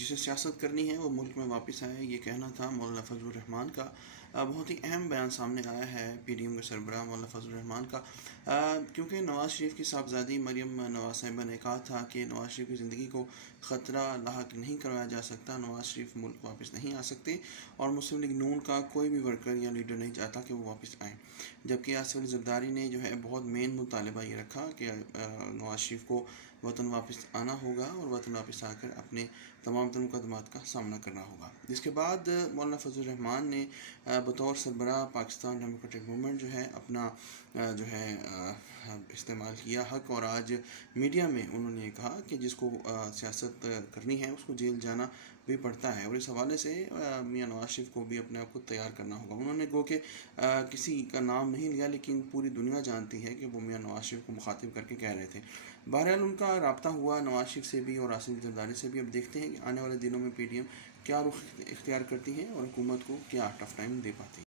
جسے سیاست کرنی ہے وہ ملک میں واپس آئے، یہ کہنا تھا مولانا فضل الرحمان کا۔ بہت ہی اہم بیان سامنے آیا ہے پی ڈی ایم کے سربراہ مولانا فضل الرحمان کا، کیونکہ نواز شریف کی صاحبزادی مریم نواز صاحبہ نے کہا تھا کہ نواز شریف کی زندگی کو خطرہ لاحق نہیں کروایا جا سکتا، نواز شریف ملک واپس نہیں آ سکتے، اور مسلم لیگ نون کا کوئی بھی ورکر یا لیڈر نہیں چاہتا کہ وہ واپس آئیں۔ جبکہ آصف علی زرداری نے جو ہے بہت مین مطالبہ یہ رکھا کہ نواز شریف کو وطن واپس آنا ہوگا اور وطن واپس آ کر اپنے تمام تر مقدمات کا سامنا کرنا ہوگا۔ جس کے بعد مولانا فضل الرحمان نے بطور سربراہ پاکستان ڈیموکریٹک موومنٹ جو ہے اپنا جو ہے استعمال کیا حق، اور آج میڈیا میں انہوں نے کہا کہ جس کو سیاست کرنی ہے اس کو جیل جانا بھی پڑتا ہے، اور اس حوالے سے میاں نواز شریف کو بھی اپنے آپ کو تیار کرنا ہوگا۔ انہوں نے گو کہ کسی کا نام نہیں لیا، لیکن پوری دنیا جانتی ہے کہ وہ میاں نواز شریف کو مخاطب کر کے کہہ رہے تھے۔ بہرحال ان کا رابطہ ہوا نواز شریف سے بھی اور آصف زرداری سے بھی۔ اب دیکھتے ہیں کہ آنے والے دنوں میں پی ڈی ایم کیا رخ اختیار کرتی ہے اور حکومت کو کیا ٹف ٹائم دے پاتی ہے۔